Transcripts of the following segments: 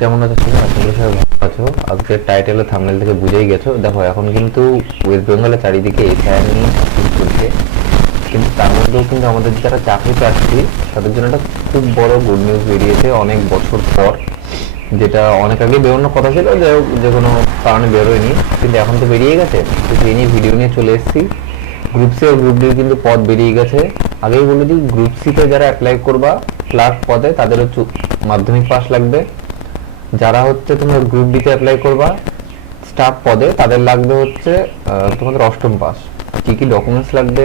কেমন আছো তুমি? আশা করি সবাই ভালো আছো। আজকের টাইটেল ও থাম্বনেল থেকে বুঝেই গেছো। দেখো এখন কিন্তু ওয়েস্ট বেঙ্গলের চারিদিকে এসআইআর নিয়ে সবকিছু চলছে, কিন্তু তার মধ্যেও কিন্তু আমাদের যারা চাকরি প্রার্থী তাদের জন্য একটা খুব বড় গুড নিউজ বেরিয়েছে অনেক বছর পর, যেটা অনেক আগে বেরোনোর কথা ছিল, যে কোনো কারণে বেরোয়নি, কিন্তু এখন তো বেরিয়ে গেছে। তো সেই নিয়ে ভিডিও নিয়ে চলে এসেছি। গ্রুপ সি আর গ্রুপ ডির কিন্তু পদ বেরিয়ে গেছে। আগেই বলে দিই, গ্রুপ সিতে যারা অ্যাপ্লাই করবা ক্লার্ক পদে তাদের হচ্ছে মাধ্যমিক পাস লাগবে। যারা হচ্ছে তোমরা গ্রুপ ডিতে অ্যাপ্লাই করবা স্টাফ পদে তাদের লাগবে হচ্ছে তোমাদের অষ্টম পাস। কি কি ডকুমেন্টস লাগবে,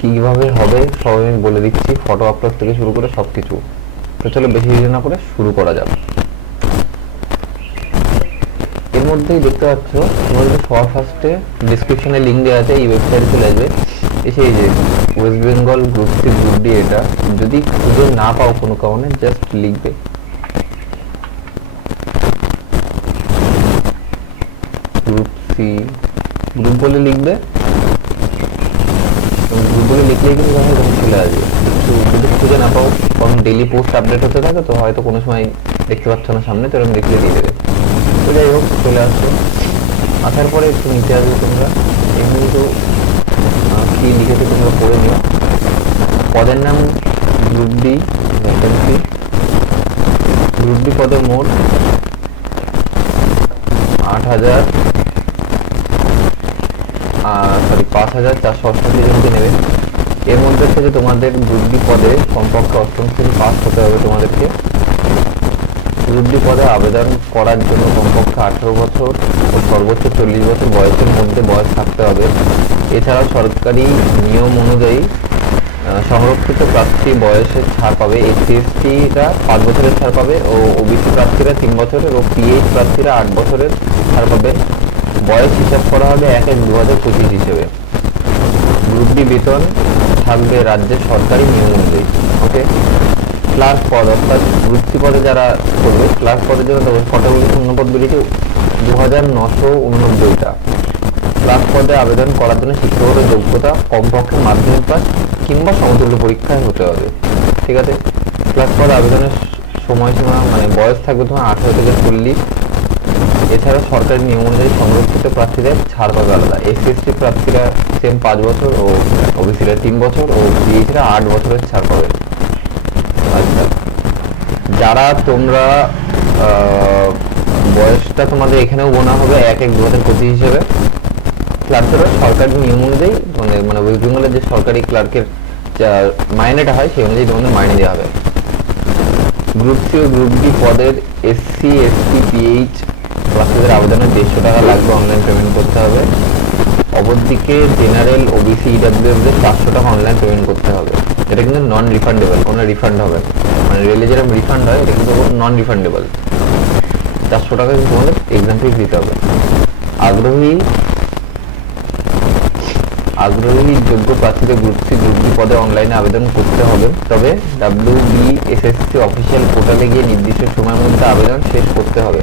কিভাবে হবে সব আমি বলে দিচ্ছি, ফটো আপলোড থেকে শুরু করে সব কিছু। তো চলো বেশি দেরি না করে শুরু করা যাক। এর মধ্যেই দেখতে পাচ্ছ তোমাদের সবার ফার্স্টে ডিসক্রিপশনে লিঙ্ক দেওয়া আছে, এই ওয়েবসাইটে চলে আসবে। এসে এই যে West Bengal group C group D, এটা যদি খুঁজে না পাও কোনো কারণে জাস্ট লিখবে গ্রুপ সি, গ্রুপ বলে লিখবে। গ্রুপ বলে লিখলেই কিন্তু চলে আসবে। তো যদি খুঁজে না পাও, কারণ ডেইলি পোস্ট আপডেট হতে থাকে, তো হয়তো কোনো সময় দেখতে পাচ্ছ না সামনে, তো এরকম দেখলে দিয়ে দেবে। তো যাই হোক, চলে আসছো। আসার পরে একটু নিচে আসবে তোমরা। এখানে কিন্তু কি লিখেছে তোমরা পড়ে নিও। পদের নাম group D vacancy. Group D পদে মোট 5,488 জনকে নেবে। এর মধ্যে থেকে তোমাদের গ্রুপ ডি পদে কমপক্ষে অষ্টম শ্রেণী পাস হতে হবে তোমাদেরকে। গ্রুপ ডি পদে আবেদন করার জন্য কমপক্ষে 18 বছর ও সর্বোচ্চ 40 বছর বয়সের মধ্যে বয়স থাকতে হবে। এছাড়াও সরকারি নিয়ম অনুযায়ী সংরক্ষিত প্রার্থী বয়সের ছাড় পাবে। এসসি এসটিরা 5 বছরের ছাড় পাবে ও ওবিসি প্রার্থীরা 3 বছরের ও পিএইচ প্রার্থীরা 8 বছরের ছাড় পাবে। বয়স হিসাব করা হবে 1/1/2025 হিসেবে। গ্রুপ ডি বেতন থাকবে রাজ্যের সরকারি নিয়ম অনুযায়ী। ওকে। ক্লার্ক পদ, অর্থাৎ গ্রুপ সি পদে যারা করবে ক্লার্ক পদের জন্য কতগুলি শূন্যপদ বেরিয়েছে? 2,989টা। ক্লার্ক পদে আবেদন করার জন্য শিক্ষাগত যোগ্যতা কমপক্ষে মাধ্যমিক পাস কিংবা সমতুল্য পরীক্ষায় হতে হবে। ঠিক আছে। ক্লার্ক পদে আবেদনের সময়সীমা মানে বয়স থাকবে তোমার 18 থেকে 40। এছাড়া সরকারি নিয়ম অনুযায়ী সংরক্ষিত প্রার্থীদের ছাড় পাবে আলাদা। এসসি এসটি প্রার্থীরা সেম 5 বছর ও ওবিসিরা 3 বছর ও পিএইচরা 8 বছরের ছাড় পাবে। আচ্ছা, যারা তোমরা বয়সটা তোমাদের এখানেও গোনা হবে 1/1/2025 হিসেবে। ক্লার্কেরও সরকারি নিয়ম অনুযায়ী মানে ওয়েস্ট বেঙ্গলের যে সরকারি ক্লার্কের মাইনেটা হয় সেই অনুযায়ী তোমাদের মাইনে দেওয়া হবে। গ্রুপ সি ও গ্রুপ ডি পদের এসসি এসটি পিএইচ প্রার্থীদের আবেদনের 150 টাকা লাগবে, অনলাইন পেমেন্ট করতে হবে। অপরদিকে জেনারেল ওবিসি ইডাব্লিউএফদের 400 টাকা অনলাইন পেমেন্ট করতে হবে। এটা কিন্তু নন রিফান্ডেবল, কোনো রিফান্ড হবে মানে রেলে যেরকম রিফান্ড হয় এটা কিন্তু নন রিফান্ডেবল। 400 টাকা কিন্তু তোমাদের এক্সাম ফিস দিতে হবে। আগ্রহী যোগ্য প্রার্থীদের গ্রুপ সি গ্রুপ ডি পদে অনলাইনে আবেদন করতে হবে, তবে WBSSC অফিসিয়াল পোর্টালে গিয়ে নির্দিষ্ট সময়ের মধ্যে আবেদন শেষ করতে হবে।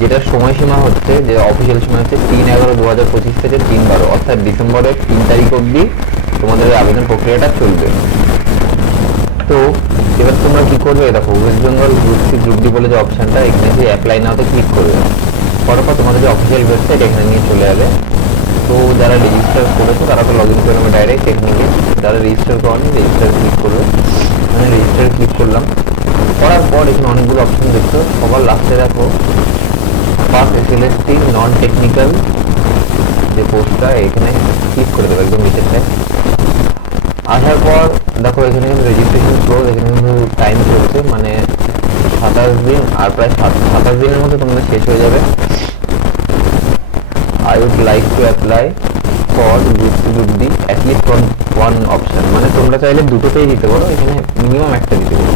যেটার সময়সীমা হচ্ছে, যে অফিসিয়াল সময় হচ্ছে 3/11/2025 থেকে 3/12 অর্থাৎ ডিসেম্বরের 3 তারিখ অবধি তোমাদের আবেদন প্রক্রিয়াটা চলবে। তো এবার তোমরা কি করবে? দেখো, West Bengal group C group D বলে যে অপশনটা, এখানে যে অ্যাপ্লাই নাওতে ক্লিক করবে। করার পর তোমাদের যে অফিসিয়াল ওয়েবসাইট এখানে নিয়ে চলে যাবে। তো যারা রেজিস্টার করেছো তারা তো লগ ইন করে নেবে ডাইরেক্ট এখানে। যারা রেজিস্টার করেনি রেজিস্টার ক্লিক করবে। মানে রেজিস্টার ক্লিক করলাম, করার পর এখানে অনেকগুলো অপশন দেখছো। সবার লাস্টে দেখো ফার্স্ট এসএলএসটি নন টেকনিক্যাল যে পোস্টটা, এখানে ক্লিক করে দেবো একদম নিচেরটায়। আসার পর দেখো এখানে কিন্তু রেজিস্ট্রেশন ক্লোজ, এখানে কিন্তু টাইম চলছে, মানে 27 দিন, আর প্রায় 27 দিনের মধ্যে তোমাদের শেষ হয়ে যাবে। I would like to apply for group C group D at least one option, মানে তোমরা চাইলে দুটোতেই দিতে পারো, এখানে মিনিমাম একটা দিতে পারো।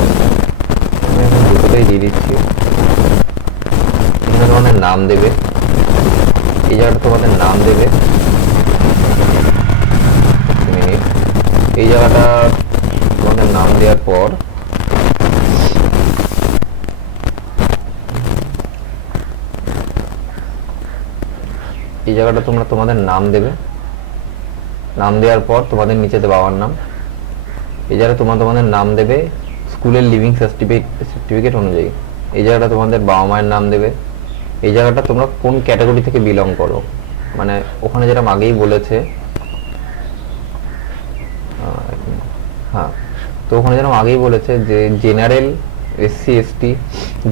আমি এখন দুটোতেই দিয়ে দিচ্ছি। এখানে তোমাদের নাম দেবে, এই জায়গাটা তোমাদের নাম দেবে। মিনিট, এই জায়গাটা তোমাদের নাম দেওয়ার পর এই জায়গাটা তোমরা তোমাদের নাম দেবে। নাম দেওয়ার পর তোমাদের নিচেতে বাবার নাম, এই জায়গায় তোমাদের নাম দেবে স্কুলের লিভিং সার্টিফিকেট অনুযায়ী। এই জায়গাটা তোমাদের বাবা মায়ের নাম দেবে। এই জায়গাটা তোমরা কোন ক্যাটাগরি থেকে বিলং করো, মানে ওখানে যেটা আগেই বলেছে, হ্যাঁ, তো ওখানে যেরকম আগেই বলেছে যে general, SC ST,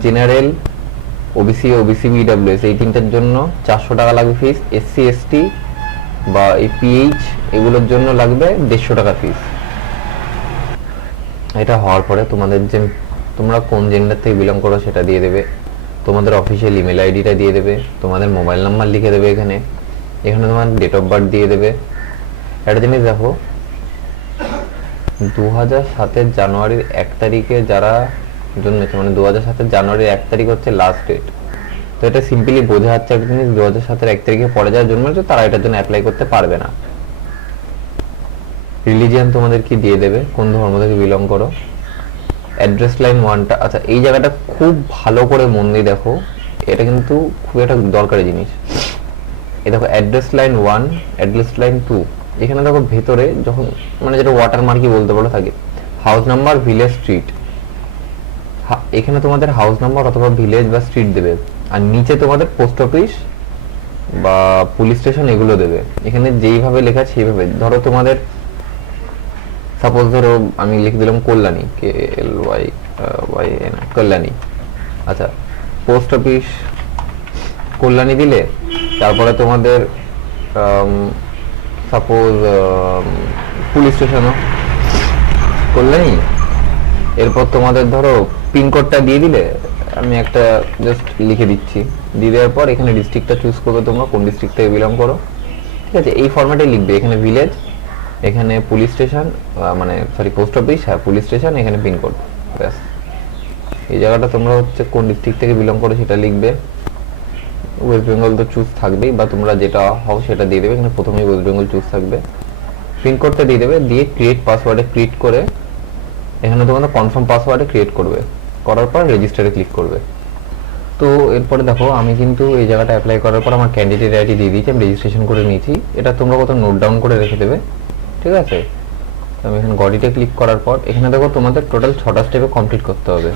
general, OBC, OBC EWS, এই তিনটার জন্য 400 টাকা লাগবে ফিস। এসসি এসটি বা এই পিএইচ এগুলোর জন্য লাগবে 150 টাকা ফিস। এটা হওয়ার পরে তোমাদের যে তোমরা কোন জেন্ডার থেকে বিলং করো সেটা দিয়ে দেবে, তোমাদের অফিসিয়াল ইমেল আইডিটা দিয়ে দেবে, তোমাদের মোবাইল নাম্বার লিখে দেবে এখানে, এখানে তোমার ডেট অফ বার্থ দিয়ে দেবে। একটা জিনিস দেখো, 2007 জানুয়ারির 1 তারিখে যারা জন্মেছে, মানে 2007 জানুয়ারির 1 তারিখ হচ্ছে লাস্ট ডেট। তো এটা সিম্পলি বোঝা যাচ্ছে একটা জিনিস, 2007 1 তারিখে পরে যারা জন্মেছে তারা এটার জন্য অ্যাপ্লাই করতে পারবে না। রিলিজিয়ান তোমাদের কি দিয়ে দেবে, কোন ধর্ম থেকে বিলং করো। অ্যাড্রেস লাইন 1টা, আচ্ছা এই জায়গাটা খুব ভালো করে মন দিয়ে দেখো, এটা কিন্তু খুব একটা দরকারি জিনিস। এই দেখো অ্যাড্রেস লাইন 1, অ্যাড্রেস লাইন 2, এখানে দেখো ভেতরে যখন মানে যেটা ওয়াটারমার্কই বলতে পারো থাকে, হাউস নাম্বার, ভিলেজ, স্ট্রিট, এখানে তোমাদের হাউস নাম্বার অথবা ভিলেজ বা স্ট্রিট দেবে, আর নিচে তোমাদের পোস্ট অফিস বা পুলিশ স্টেশন এগুলো দেবে। এখানে যেইভাবে লেখা সেইভাবে, ধরো তোমাদের সাপোজ ধরো আমি লিখে দিলাম কল্যাণী, KLYYN, কল্যাণী, আচ্ছা পোস্ট অফিস কল্যাণী দিলে, তারপরে তোমাদের সাপোজ পুলিশ স্টেশনও কল্যাণী, এরপর তোমাদের ধরো পিনকোডটা দিয়ে দিলে, আমি একটা জাস্ট লিখে দিচ্ছি, দিয়ে দেওয়ার পর এখানে ডিস্ট্রিক্টটা চুজ করবে তোমরা কোন ডিস্ট্রিক্ট থেকে বিলং করো, ঠিক আছে, এই ফরম্যাটে লিখবে, এখানে ভিলেজ, এখানে পুলিশ স্টেশন, মানে সরি পোস্ট অফিস, হ্যাঁ পুলিশ স্টেশন, এখানে পিনকোড, ব্যাস। এই জায়গাটা তোমরা হচ্ছে কোন ডিস্ট্রিক্ট থেকে বিলং করো সেটা লিখবে। ওয়েস্ট বেঙ্গল তো চুজ থাকবেই, বা তোমরা যেটা হও সেটা দিয়ে দেবে, এখানে প্রথমেই ওয়েস্ট বেঙ্গল চুজ থাকবে। পিনকোডটা দিয়ে দেবে, দিয়ে ক্রিয়েট পাসওয়ার্ডে ক্রিয়েট করে এখানে তোমাদের কনফার্ম পাসওয়ার্ডে ক্রিয়েট করবে, করার পর রেজিস্টারে ক্লিক করবে। তো এরপরে দেখো আমি কিন্তু এই জায়গাটা অ্যাপ্লাই করার পর আমার ক্যান্ডিডেট আইডি দিয়ে দিয়েছি, আমি রেজিস্ট্রেশন করে নিয়েছি, এটা তোমরা কত নোট ডাউন করে রেখে দেবে, ঠিক আছে। আমি এখানে গডিতে ক্লিক করার পর এখানে দেখো তোমাদের টোটাল 6টা স্টেপে কমপ্লিট করতে হবে।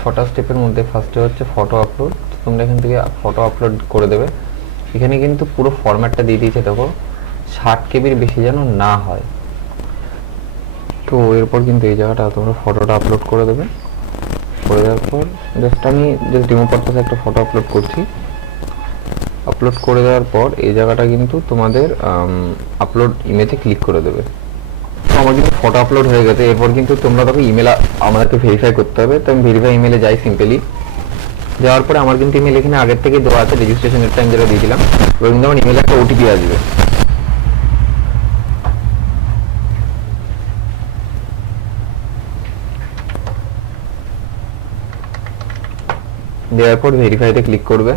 6টা স্টেপের মধ্যে ফার্স্টে হচ্ছে ফটো আপলোড, তোমরা এখান থেকে ফটো আপলোড করে দেবে। এখানে কিন্তু পুরো ফরম্যাটটা দিয়ে দিয়েছে, দেখো 60 কেবির বেশি যেন না হয়। তো এরপর কিন্তু এই জায়গাটা তোমরা ফটোটা আপলোড করে দেবে, করে দেওয়ার পর আমি জাস্ট ডেমো পারপাসে একটা ফটো আপলোড করছি। আপলোড করে দেওয়ার পর এই জায়গাটা কিন্তু তোমাদের আপলোড ইমেজে ক্লিক করে দেবে। তো আমার কিন্তু ফটো আপলোড হয়ে গেছে। এরপর কিন্তু তোমরা দেখো ইমেল আমাদেরকে ভেরিফাই করতে হবে, তো আমি ভেরিফাই ইমেলে যাই সিম্পলি। যাওয়ার পরে আমার কিন্তু ইমেল এখানে আগের থেকে দেওয়া আছে, রেজিস্ট্রেশনের টাইম যেটা দিয়েছিলাম, ওই কিন্তু আমার ইমেলে একটা ওটিপি আসবে। দেওয়ার পর ভেরিফাইতে ক্লিক করবে,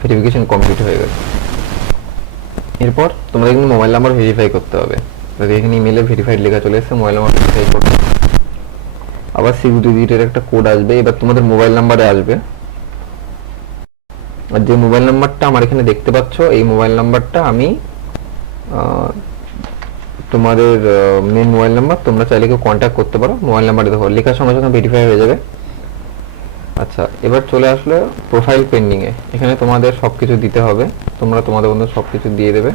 ভেরিফিকেশন কমপ্লিট হয়ে গেছে। এরপর তোমাদের কিন্তু মোবাইল নাম্বার ভেরিফাই করতে হবে, এখানে ইমেলে ভেরিফাইড লেখা চলে এসেছে, মোবাইল নাম্বার ভেরিফাই করবে, আবার 6 ডিজিটের একটা কোড আসবে, এবার তোমাদের মোবাইল নাম্বারে আসবে। আর যে মোবাইল নাম্বারটা আমার এখানে দেখতে পাচ্ছ, এই মোবাইল নাম্বারটা আমি তোমাদের মেন মোবাইল নাম্বার, তোমরা চাইলে কেউ কন্ট্যাক্ট করতে পারো। মোবাইল নাম্বারে দেখো লেখার সঙ্গে সঙ্গে ভেরিফাই হয়ে যাবে। আচ্ছা এবার চলে আসলে প্রোফাইল পেন্ডিংয়ে, এখানে তোমাদের সব কিছু দিতে হবে, তোমরা তোমাদের বন্ধু সব কিছু দিয়ে দেবে।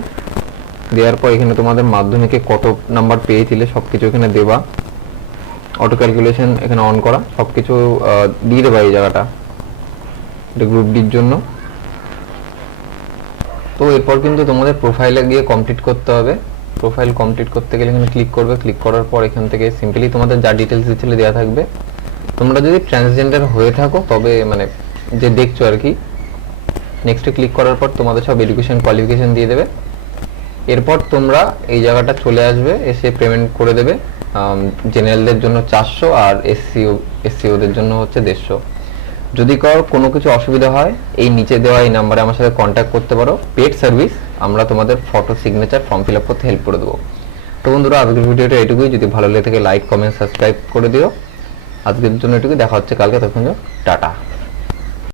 দেওয়ার পর এখানে তোমাদের মাধ্যমিকে কত নাম্বার পেয়েছিলে সব কিছু এখানে দেবা, অটো ক্যালকুলেশন এখানে অন করা, সব কিছু দিয়ে দেবা এই জায়গাটা, এটা গ্রুপ ডির জন্য। তো এরপর কিন্তু তোমাদের প্রোফাইলে গিয়ে কমপ্লিট করতে হবে। প্রোফাইল কমপ্লিট করতে গেলে এখানে ক্লিক করবে, ক্লিক করার পর এখান থেকে সিম্পলি তোমাদের যা ডিটেলস দিচ্ছিলে দেওয়া থাকবে। তোমরা যদি ট্রান্সজেন্ডার হয়ে থাকো, তবে মানে যে দেখছো আর কি, নেক্সটে ক্লিক করার পর তোমাদের সব এডুকেশন কোয়ালিফিকেশন দিয়ে দেবে। এরপর তোমরা এই জায়গাটা চলে আসবে, এসে পেমেন্ট করে দেবে। জেনারেলদের জন্য 400 আর এসসিওদের জন্য হচ্ছে 150। যদি কোনো কিছু অসুবিধা হয় এই নিচে দেওয়া এই নাম্বারে আমার সাথে কন্ট্যাক্ট করতে পারো। পেড সার্ভিস, আমরা তোমাদের photo signature form fill up করতে হেল্প করে দেবো। তো বন্ধুরা আজকের ভিডিওটা এটুকুই, যদি ভালো লেগে থাকে লাইক কমেন্ট সাবস্ক্রাইব করে দিও। আজকের জন্য এটুকুই, দেখা হচ্ছে কালকে, তখন টাটা।